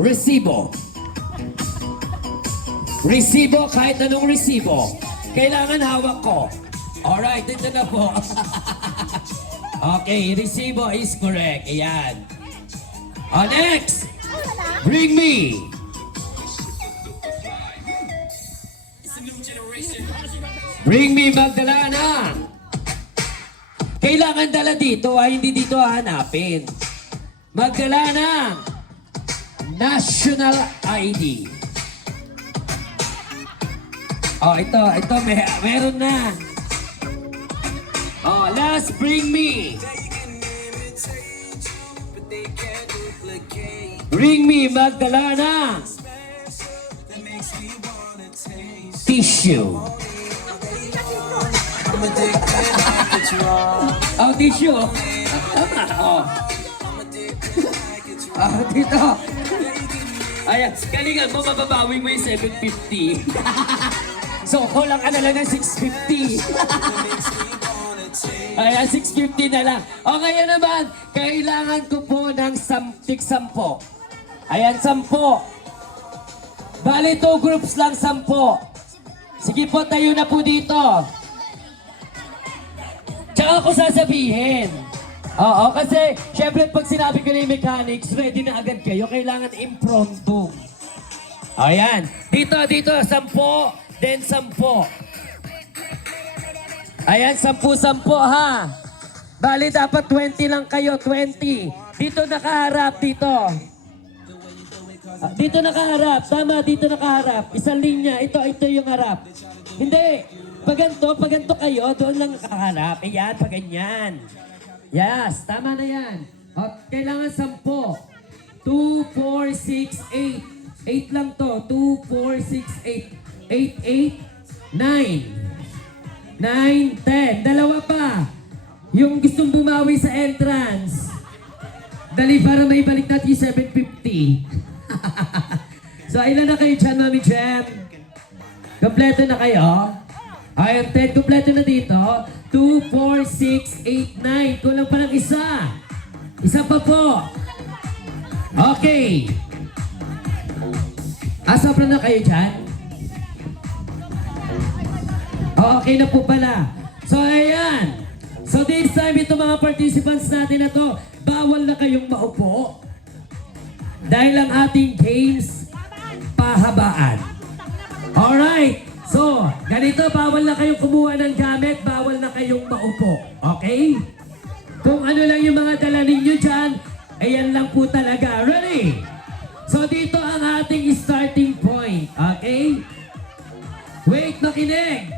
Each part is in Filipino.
resibo. Resibo, kahit anong resibo. Kailangan hawak ko. Alright, ito na po. Okay, resibo is correct. Ayan. Next! Bring me! Bring me Magdalena! Kailangan dala dito, hindi dito hahanapin. Magdalena! National ID. Ito, meron na. Last, bring me. Bring me, Magdalena. Tissue. Tissue. Tama, dito. Ayan, galingan mo, mababawi mo yung 750. So, kulang ka na lang ng 650. Ayan, 650 na lang. O ngayon naman, kailangan ko po ng 10. Ayan, 10. Bali, 2 groups lang, 10. Sige po, tayo na po dito. Tsaka ako sasabihin. Oo, kasi syempre pag sinabi ko na yung mechanics, ready na agad kayo. Kailangan impromptu. Ayan, dito, 10. Then 10. Ayan, 10 ha. Bali, dapat 20 lang kayo, 20. Dito nakaharap, dito. Dito nakaharap, tama, dito nakaharap. Isang linya, ito yung harap. Hindi, pag ganito kayo, doon lang nakaharap. Ayan, pag ganyan. Yes, tama na yan. Kailangan 10. 2, 4, 6, 8. 8 lang to. 2, 4, 6, 8. 8, 8, 9. 9, 10. Dalawa pa. Yung gustong bumawi sa entrance. Dali para may balik natin yung 750. So, ilan na kayo dyan, Mami Jem? Kompleto na kayo? Ay, 10. Kompleto na dito. 2, 4, 6, 8, 9. Kulang pa ng isa. Isa pa po. Okay. Sobra na kayo dyan? Okay na po pala. So, ayan. So, this time, ito mga participants natin na to, bawal na kayong maupo. Dahil ang ating games, pahabaan. Alright. So, ganito, bawal na kayong kumuha ng gamit, bawal na kayong maupo. Okay? Kung ano lang yung mga dala ninyo dyan, ayan lang po talaga. Ready? So, dito ang ating starting point. Okay? Wait, makinig.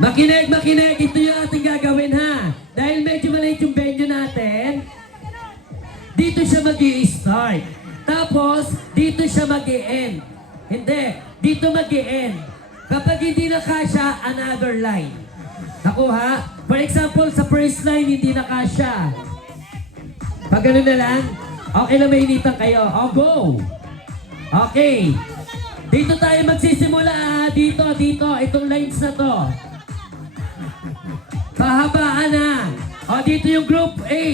Makinig. Ito yung ating gagawin ha. Dahil medyo maliit yung venue natin, dito siya mag-i-start. Tapos, dito siya mag-i-end. Hindi. Dito mag-i-end. Kapag hindi na kasya, another line. Nakuha? For example, sa first line, hindi na kasya. Pag gano'n na lang, okay lang mainitan kayo. Go! Okay. Dito tayo magsisimula. Dito. Itong lines na to. Pahabaan na. Dito yung group A.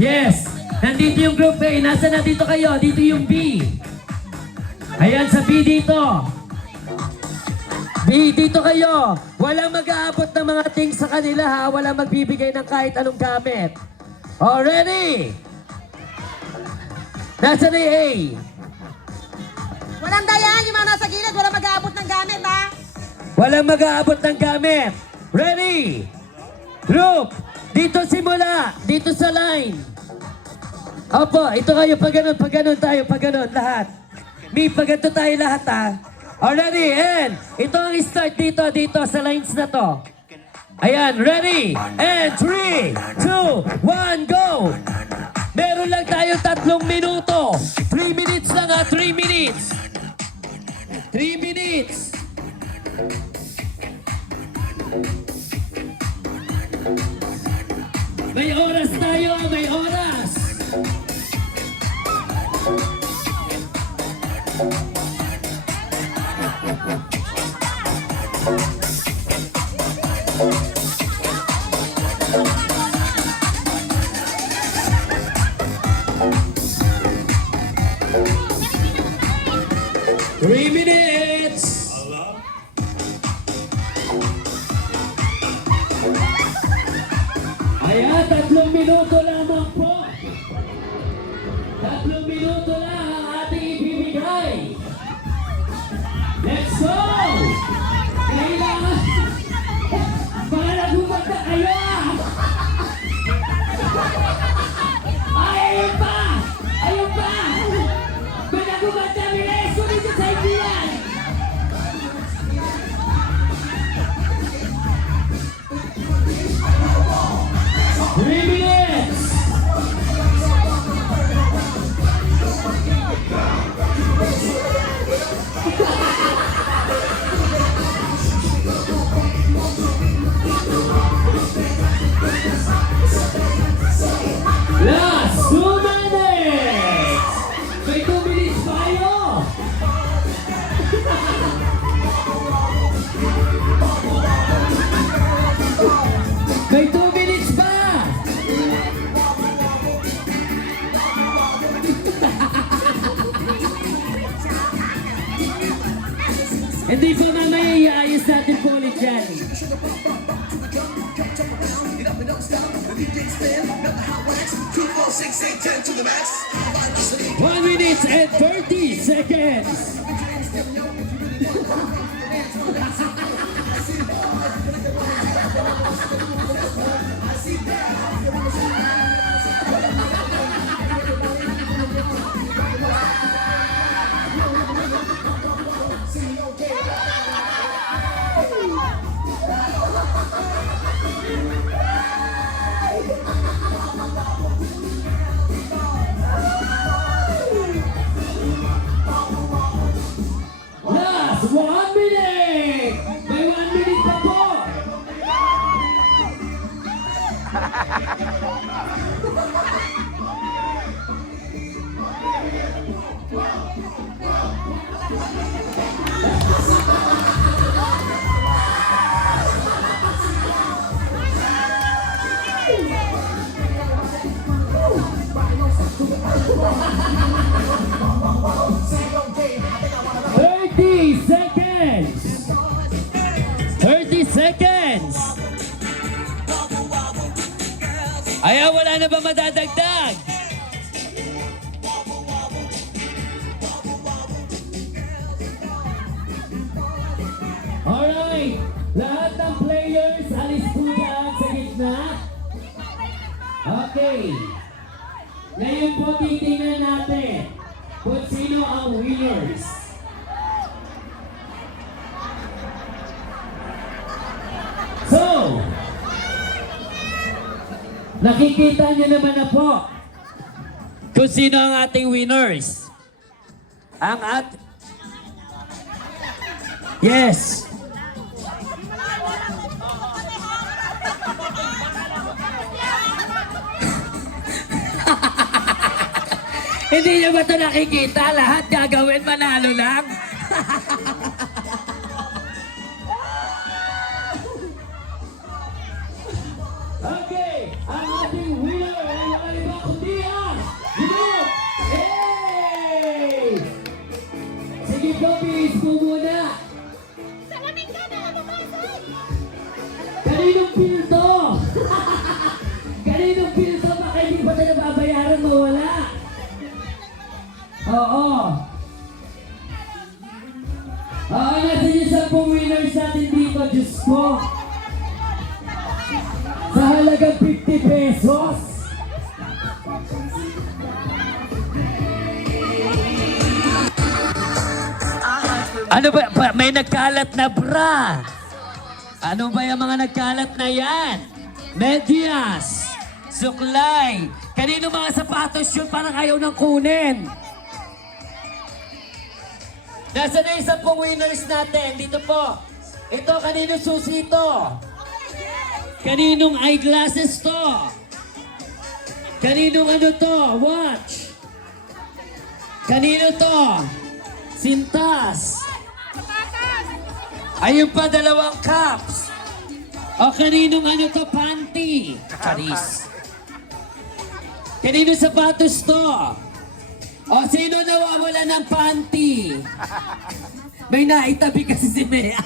Yes. Nandito yung group A. Nasa na dito kayo? Dito yung B. Ayan, sa B dito. B, dito kayo. Walang mag-aabot ng mga things sa kanila ha. Walang magbibigay ng kahit anong gamit. Ready? Nasa na yung A. Walang dayaan, yung mga nasa gilid, walang mag-aabot ng gamit, ha? Walang mag-aabot ng gamit. Ready? Group, dito simula. Dito sa line. Opo, ito kayo, pag ganun tayo, lahat. Pag ganito tayo lahat, ha? Ready, and ito ang start dito sa lines na to. Ayan, ready, and 3, 2, 1, go! Meron lang tayo 3 minuto. 3 minutes lang ha, 3 minutes. 3 minutes. May oras tayo, may oras. 3 minutes! Ayan, 3 minuto lamang po. 3 minuto lang ang ating ibibigay. Let's go! Kailangan... Mga nagugat na kayo! Ay, ayun pa! Ayun pa! Mga nagugat na bilis! Sulit sa ibiyan! Three minutes! Last 2 minutes! May 2 minutes pa kayo! May 2 minutes pa! Hindi po mamaya iayos natin po ulit yan. 1 minute and 30 seconds. Last 1 minute! May 1 minute pa po! Seconds! 30 seconds! Ayaw, wala na ba madadagdag? Alright! Lahat ng players, alis po dyan sa gitna. Okay. Ngayon po titingnan natin kung sino ang winners. So, nakikita niyo naman na po kung sino ang ating winners. Yes. Hindi niyo ba ito nakikita? Lahat gagawin, manalo lang. Okay, ang ating winner ay wala iba kundi ang Group A! Sige po, bihis po muna. Kaninong pill to? Kaninong pill to? Baka hindi pa tayo nababayaran mo, wala. Oo. Natin yung 10 winners natin dito, Diyos ko. Sa halagang 50 pesos. Ano ba? May nagkalat na bra. Ano ba yung mga nagkalat na yan? Medyas, suklay. Kanino mga sapatos yun? Parang ayaw nang kunin. Nasaan na yung 10 winners natin? Dito po. Ito, kanino susi ito? Kaninong eyeglasses to? Kaninong ano to? Watch. Kanino to? Sintas. Ayun pa, 2 cups. O kaninong ano to? Panty. Charis. Kaninong sapatos to? O, sino nawawala ng panty? May naitabi kasi si Mea.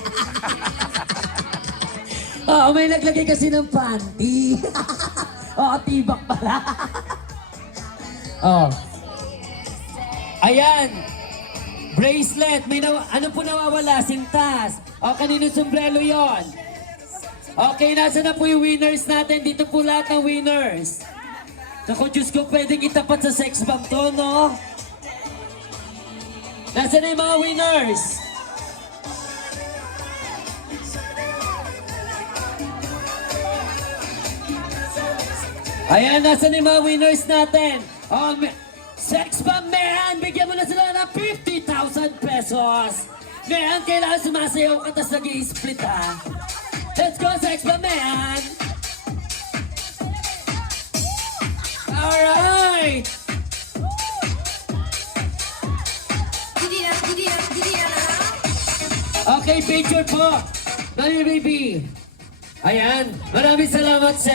Oo, may naglagay kasi ng panty. Oo, tibak pala. Oh. Ayan. Bracelet. Ano po nawawala? Sintas. O, kanino sombrero yon? Okay, nasa na po yung winners natin? Dito po lahat ng winners. Naku, Diyos ko, pwedeng itapat sa sex bomb to, no? Nasa na yung mga winners? Ayan, nasa na yung mga winners natin? Oh, sex bomb, man! Bigyan mo na sila ng 50,000 pesos! Man, kailangan sumasayaw ka tas nag-i-split, ha? Let's go, sex bomb, man! Alright! Okay, picture po. Mami baby. Ayan, maraming salamat, sex